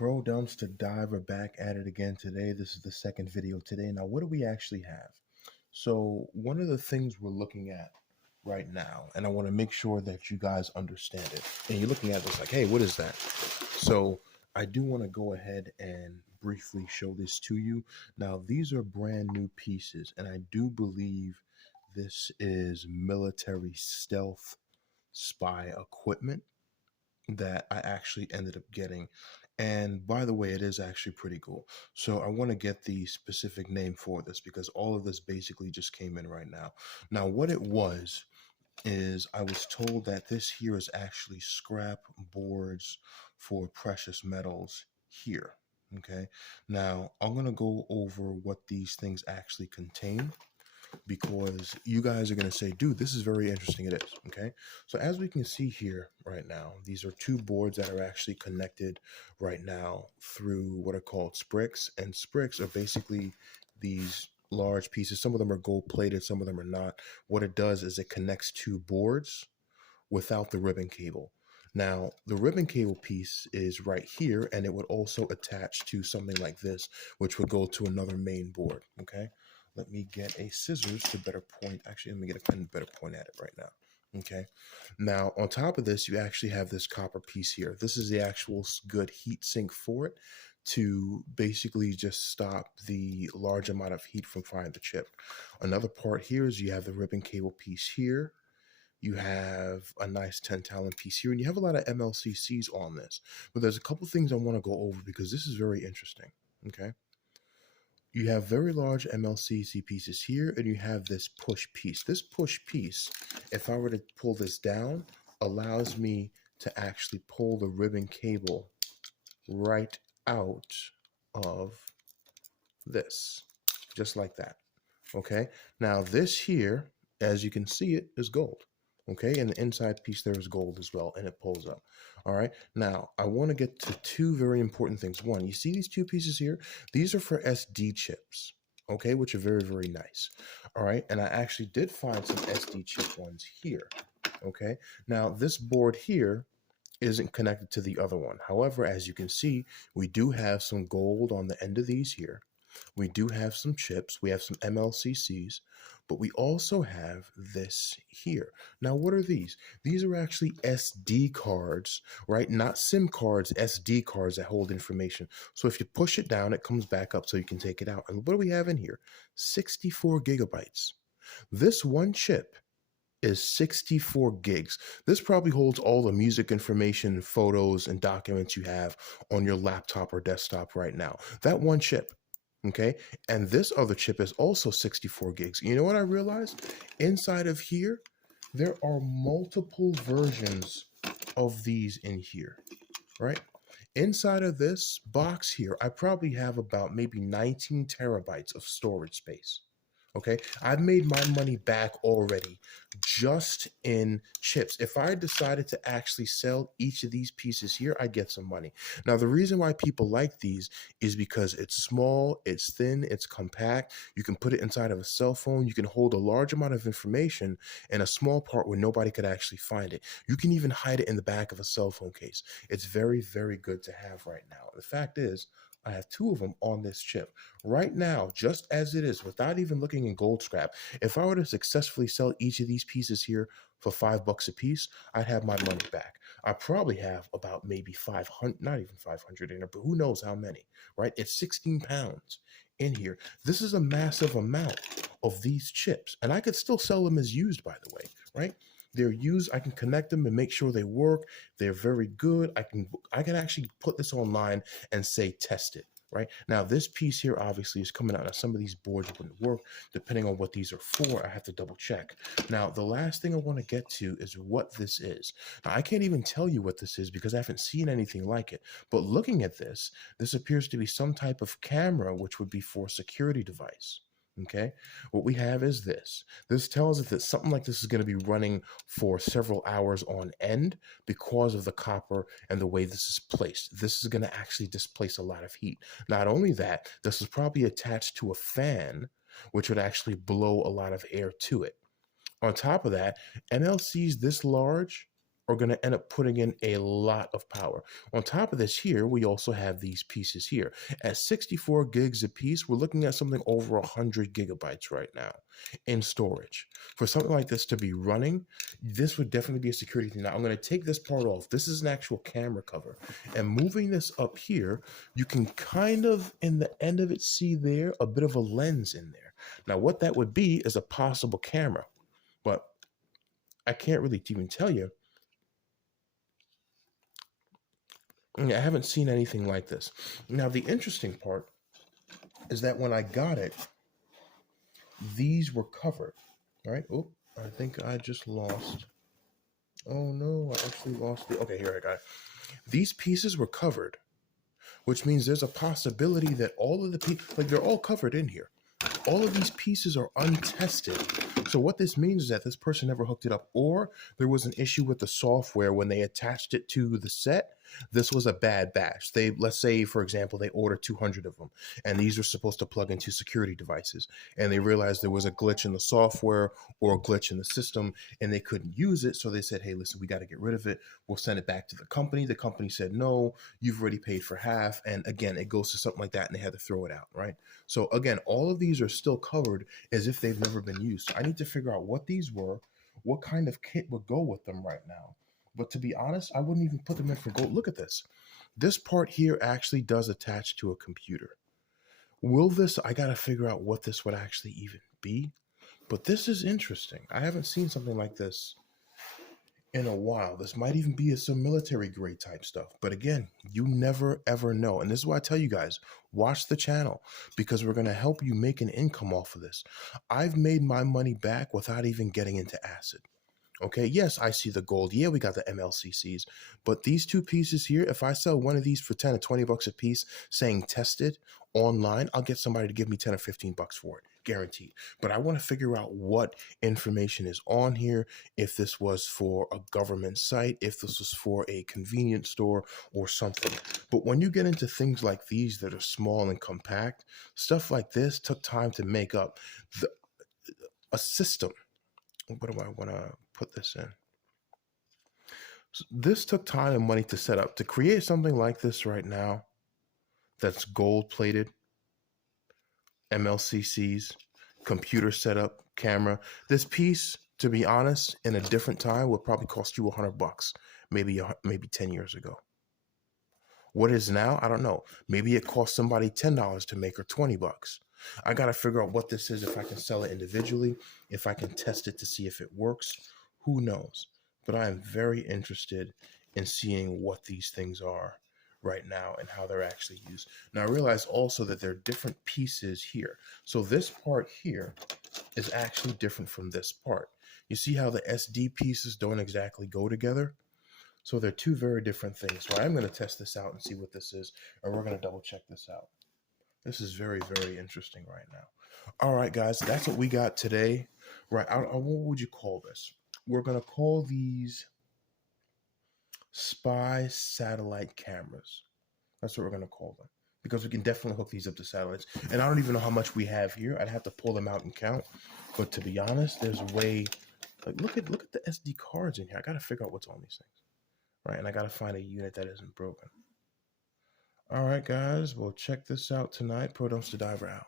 Pro Dumpster Diver back at it again today. This is the second video today. Now, what do we actually have? So, one of the things we're looking at right now, and I want to make sure that you guys understand it. And you're looking at this like, hey, what is that? So, I do want to go ahead and briefly show this to you. Now, these are brand new pieces, and I do believe this is military stealth spy equipment that I actually ended up getting. And by the way, it is actually pretty cool. So I want to get the specific name for this because all of this basically just came in right now. Now, what it was is I was told that this here is actually scrap boards for precious metals here. Okay. Now, I'm going to go over what these things actually contain because you guys are going to say, dude, this is very interesting. It is. Okay. So as we can see here right now, these are two boards that are actually connected right now through what are called spricks. And spricks are basically these large pieces. Some of them are gold plated, some of them are not. What it does is it connects two boards without the ribbon cable. Now, the ribbon cable piece is right here, and it would also attach to something like this, which would go to another main board. Okay. Let me get a scissors to better point. Actually, let me get a pen to better point at it right now. Okay. Now, on top of this, you actually have this copper piece here. This is the actual good heat sink for it to basically just stop the large amount of heat from firing the chip. Another part here is you have the ribbon cable piece here. You have a nice 10 talent piece here, and you have a lot of MLCCs on this. But there's a couple things I want to go over because this is very interesting. Okay. You have very large MLCC pieces here, and you have this push piece. This push piece, if I were to pull this down, allows me to actually pull the ribbon cable right out of this, just like that. Okay. Now this here, as you can see, it is gold. Okay, and the inside piece there is gold as well, and it pulls up. All right, now I want to get to two very important things. One, you see these two pieces here? These are for SD chips, okay, which are very, very nice. All right, and I actually did find some SD chip ones here. Okay, now this board here isn't connected to the other one. However, as you can see, we do have some gold on the end of these here. We do have some chips. We have some MLCCs, but we also have this here. Now, what are these? These are actually SD cards, right? Not SIM cards, SD cards that hold information. So if you push it down, it comes back up so you can take it out. And what do we have in here? 64 gigabytes. This one chip is 64 gigs. This probably holds all the music information, photos, and documents you have on your laptop or desktop right now. That one chip. Okay. And this other chip is also 64 gigs. You know what I realized? Inside of here, there are multiple versions of these in here, right? Inside of this box here, I probably have about maybe 19 terabytes of storage space. Okay, I've made my money back already just in chips. If I decided to actually sell each of these pieces here, I'd get some money. Now, the reason why people like these is because it's small, it's thin, it's compact. You can put it inside of a cell phone. You can hold a large amount of information in a small part where nobody could actually find it. You can even hide it in the back of a cell phone case. It's very, very good to have right now. The fact is, I have two of them on this chip. Right now, just as it is, without even looking in gold scrap, if I were to successfully sell each of these pieces here for $5 a piece, I'd have my money back. I probably have about maybe 500, not even 500 in there, but who knows how many, right? It's 16 pounds in here. This is a massive amount of these chips, and I could still sell them as used, by the way, right? They're used. I can connect them and make sure they work. They're very good. I can actually put this online and say test it. Right now, this piece here obviously is coming out. Now, some of these boards wouldn't work depending on what these are for. I have to double check. Now, the last thing I want to get to is what this is. Now, I can't even tell you what this is because I haven't seen anything like it. But looking at this, this appears to be some type of camera, which would be for a security device. Okay, what we have is this. This tells us that something like this is going to be running for several hours on end because of the copper and the way this is placed. This is going to actually displace a lot of heat. Not only that, this is probably attached to a fan, which would actually blow a lot of air to it. On top of that, MLCs this large are going to end up putting in a lot of power. On top of this here, we also have these pieces here. At 64 gigs a piece, we're looking at something over 100 gigabytes right now in storage. For something like this to be running, this would definitely be a security thing. Now, I'm going to take this part off. This is an actual camera cover. And moving this up here, you can kind of, in the end of it, see there a bit of a lens in there. Now, what that would be is a possible camera, but I can't really even tell you. I haven't seen anything like this. Now, the interesting part is that when I got it, these were covered. All right. Oh, I think I just lost. Oh no, I actually lost the. Okay, here I got it. These pieces were covered, which means there's a possibility that all of the pieces, like they're all covered in here. All of these pieces are untested. So what this means is that this person never hooked it up, or there was an issue with the software when they attached it to the set. This was a bad batch. Let's say, for example, they ordered 200 of them, and these are supposed to plug into security devices, and they realized there was a glitch in the software or a glitch in the system, and they couldn't use it. So they said, hey, listen, we got to get rid of it. We'll send it back to the company. The company said, no, you've already paid for half. And again, it goes to something like that, and they had to throw it out, right? So again, all of these are still covered as if they've never been used. So I need to figure out what these were, what kind of kit would go with them right now. But to be honest, I wouldn't even put them in for gold. Look at this. This part here actually does attach to a computer. I got to figure out what this would actually even be. But this is interesting. I haven't seen something like this in a while. This might even be some military grade type stuff. But again, you never ever know. And this is why I tell you guys, watch the channel, because we're going to help you make an income off of this. I've made my money back without even getting into acid. Okay, yes, I see the gold. Yeah, we got the MLCCs. But these two pieces here, if I sell one of these for 10 or 20 bucks a piece saying tested online, I'll get somebody to give me 10 or 15 bucks for it, guaranteed. But I want to figure out what information is on here, if this was for a government site, if this was for a convenience store or something. But when you get into things like these that are small and compact, stuff like this took time to make up. A system. What do I want to put this in? So this took time and money to set up. To create something like this right now, that's gold plated, MLCCs, computer setup, camera. This piece, to be honest, in a different time would probably cost you $100, maybe 10 years ago. What is now? I don't know. Maybe it cost somebody $10 to make, or 20 bucks. I got to figure out what this is, if I can sell it individually, if I can test it to see if it works. Who knows? But I am very interested in seeing what these things are right now and how they're actually used. Now, I realize also that there are different pieces here. So this part here is actually different from this part. You see how the SD pieces don't exactly go together? So they're two very different things. So I'm going to test this out and see what this is, and we're going to double check this out. This is very, very interesting right now. All right, guys, that's what we got today. Right, what would you call this? We're going to call these spy satellite cameras. That's what we're going to call them, because we can definitely hook these up to satellites. And I don't even know how much we have here. I'd have to pull them out and count. But to be honest, there's a way. Like, look at the SD cards in here. I got to figure out what's on these things. Right, and I got to find a unit that isn't broken. All right, guys, well, check this out tonight. Pro Dumpster Diver out.